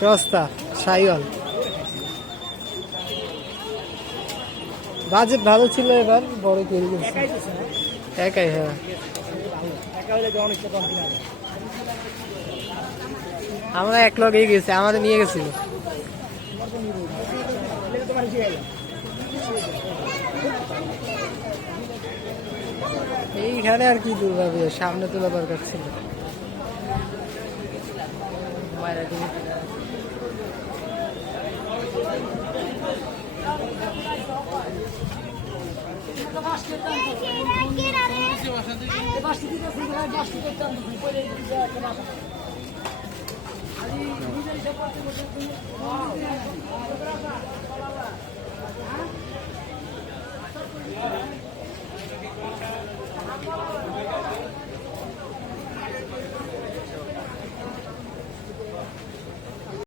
সস্তা সাইওয়াল। বাজেট ভালো ছিল এবার বড় করে গেছে একাই হ্যাঁ। আমরা এক লগেই গেছি আমাদের নিয়ে গেছিল। এইখানে আর কি দুর্ভাবে সামনে তোলা দরকার ছিল। দিকে।